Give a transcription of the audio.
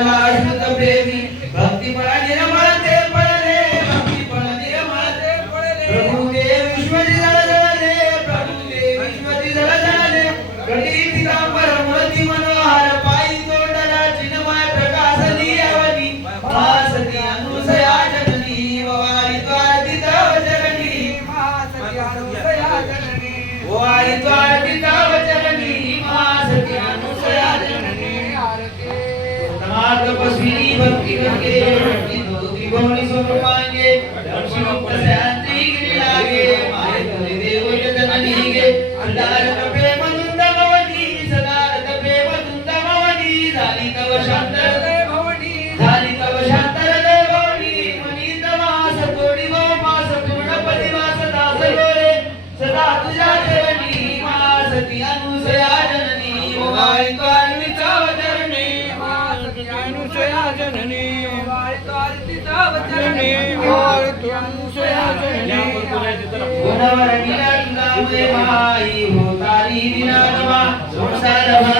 भक्ति भक्ती ಇದು ತ್ರಿಭುವನಿ ಸ್ವರೂಪಾಂಗೆ ಲಕ್ಷ್ಮೀ ಮುಕ್ತ તારી વિના